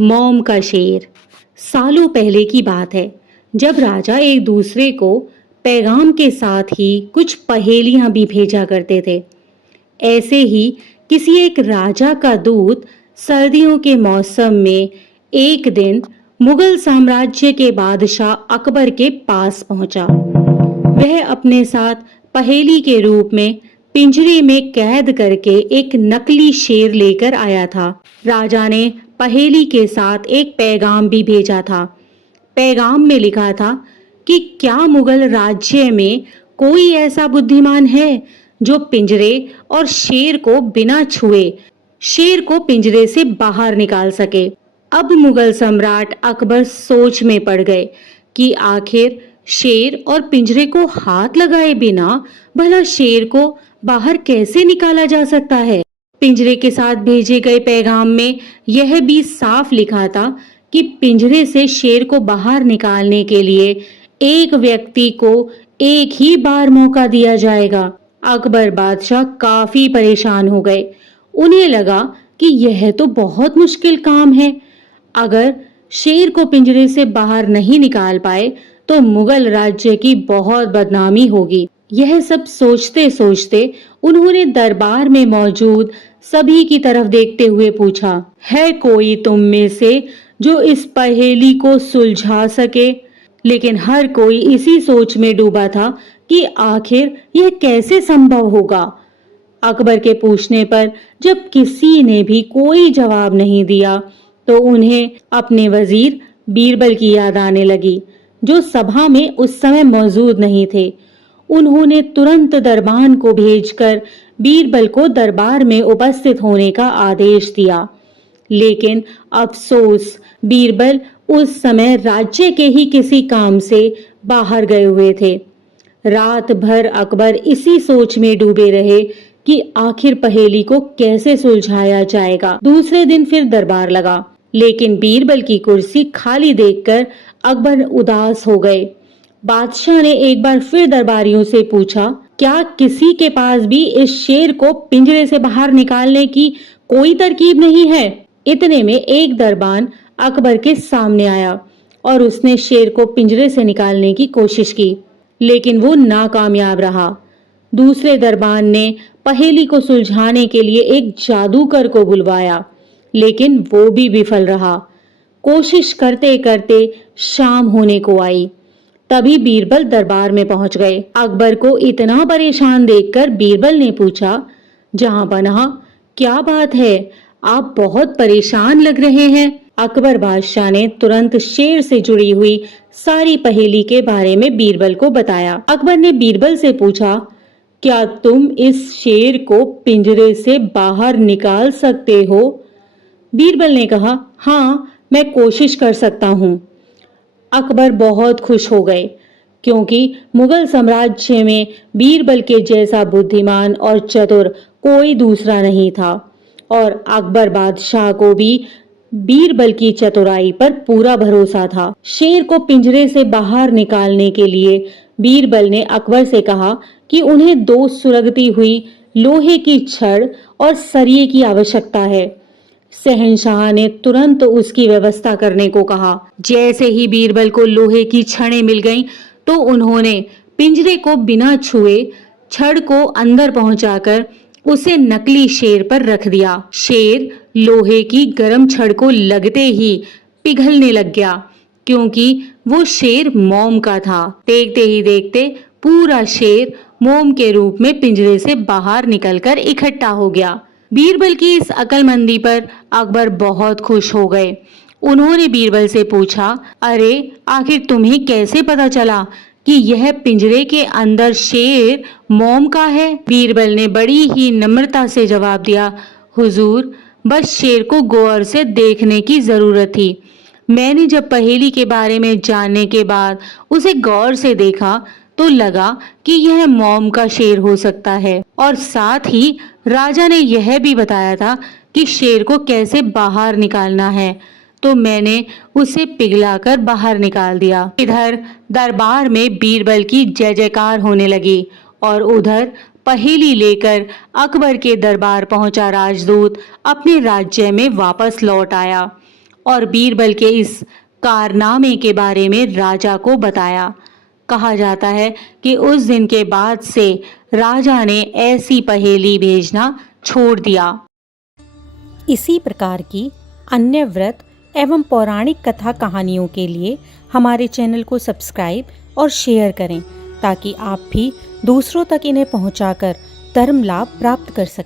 Mom का शेर। सालों पहले की बात है, जब राजा एक दूसरे को पैगाम के साथ ही कुछ पहेलियां भी भेजा करते थे। ऐसे ही किसी एक राजा का दूत सर्दियों के मौसम में एक दिन मुगल साम्राज्य के बादशाह अकबर के पास पहुंचा। वह अपने साथ पहेली के रूप में पिंजरे में कैद करके एक नकली शेर लेकर आया था। राजा ने पहेली के साथ एक पैगाम भी भेजा था। पैगाम में लिखा था कि क्या मुगल राज्य में कोई ऐसा बुद्धिमान है जो पिंजरे और शेर को बिना छुए शेर को पिंजरे से बाहर निकाल सके। अब मुगल सम्राट अकबर सोच में पड़ गए कि आखिर शेर और पिंजरे को हाथ लगाए बिना भला शेर को बाहर कैसे निकाला जा सकता है। पिंजरे के साथ भेजे गए पैगाम में यह भी साफ लिखा था कि पिंजरे से शेर को बाहर निकालने के लिए एक व्यक्ति को एक ही बार मौका दिया जाएगा। अकबर बादशाह काफी परेशान हो गए। उन्हें लगा कि यह तो बहुत मुश्किल काम है। अगर शेर को पिंजरे से बाहर नहीं निकाल पाए तो मुगल राज्य की बहुत बदनामी होगी। यह सब सोचते सोचते उन्होंने दरबार में मौजूद सभी की तरफ देखते हुए पूछा, है कोई तुम में से जो इस पहेली को सुलझा सके। लेकिन हर कोई इसी सोच में डूबा था कि आखिर यह कैसे संभव होगा। अकबर के पूछने पर जब किसी ने भी कोई जवाब नहीं दिया तो उन्हें अपने वजीर बीरबल की याद आने लगी, जो सभा में उस समय मौजूद नहीं थे। उन्होंने तुरंत दरबान को भेजकर बीरबल को दरबार में उपस्थित होने का आदेश दिया। लेकिन अफसोस, बीरबल उस समय राज्य के ही किसी काम से बाहर गए हुए थे। रात भर अकबर इसी सोच में डूबे रहे कि आखिर पहेली को कैसे सुलझाया जाएगा। दूसरे दिन फिर दरबार लगा, लेकिन बीरबल की कुर्सी खाली देखकर अकबर उदास हो गए। बादशाह ने एक बार फिर दरबारियों से पूछा, क्या किसी के पास भी इस शेर को पिंजरे से बाहर निकालने की कोई तरकीब नहीं है। इतने में एक दरबान अकबर के सामने आया और उसने शेर को पिंजरे से निकालने की कोशिश की, लेकिन वो नाकामयाब रहा। दूसरे दरबान ने पहेली को सुलझाने के लिए एक जादूगर को बुलवाया, लेकिन वो भी विफल रहा। कोशिश करते करते शाम होने को आई। तभी बीरबल दरबार में पहुंच गए। अकबर को इतना परेशान देखकर बीरबल ने पूछा, जहां पनाह, क्या बात है, आप बहुत परेशान लग रहे हैं। अकबर बादशाह ने तुरंत शेर से जुड़ी हुई सारी पहेली के बारे में बीरबल को बताया। अकबर ने बीरबल से पूछा, क्या तुम इस शेर को पिंजरे से बाहर निकाल सकते हो। बीरबल ने कहा, हाँ, मैं कोशिश कर सकता हूँ। अकबर बहुत खुश हो गए, क्योंकि मुगल साम्राज्य में बीरबल के जैसा बुद्धिमान और चतुर कोई दूसरा नहीं था, और अकबर बादशाह को भी बीरबल की चतुराई पर पूरा भरोसा था। शेर को पिंजरे से बाहर निकालने के लिए बीरबल ने अकबर से कहा कि उन्हें 2 सुलगती हुई लोहे की छड़ और सरिये की आवश्यकता है। शहंशाह ने तुरंत उसकी व्यवस्था करने को कहा। जैसे ही बीरबल को लोहे की छड़ें मिल गईं, तो उन्होंने पिंजरे को बिना छुए छड़ को अंदर पहुंचाकर उसे नकली शेर पर रख दिया। शेर लोहे की गर्म छड़ को लगते ही पिघलने लग गया, क्योंकि वो शेर मोम का था। देखते ही देखते पूरा शेर मोम के रूप में पिंजरे से बाहर निकलकर इकट्ठा हो गया। बीरबल की इस अक्लमंदी पर अकबर बहुत खुश हो गए। उन्होंने बीरबल से पूछा, अरे आखिर तुम्हें कैसे पता चला कि यह पिंजरे के अंदर शेर मोम का है। बीरबल ने बड़ी ही नम्रता से जवाब दिया, हुजूर, बस शेर को गौर से देखने की जरूरत थी। मैंने जब पहेली के बारे में जानने के बाद उसे गौर से देखा तो लगा कि यह मोम का शेर हो सकता है, और साथ ही राजा ने यह भी बताया था कि शेर को कैसे बाहर निकालना है, तो मैंने उसे पिघलाकर बाहर निकाल दिया। इधर दरबार में बीरबल की जय जयकार होने लगी, और उधर पहेली लेकर अकबर के दरबार पहुंचा राजदूत अपने राज्य में वापस लौट आया। और बीरबल के इस कारनामे के बारे में राजा को बताया। कहा जाता है कि उस दिन के बाद से राजा ने ऐसी पहेली भेजना छोड़ दिया। इसी प्रकार की अन्य व्रत एवं पौराणिक कथा कहानियों के लिए हमारे चैनल को सब्सक्राइब और शेयर करें ताकि आप भी दूसरों तक इन्हें पहुंचाकर धर्म लाभ प्राप्त कर सकें।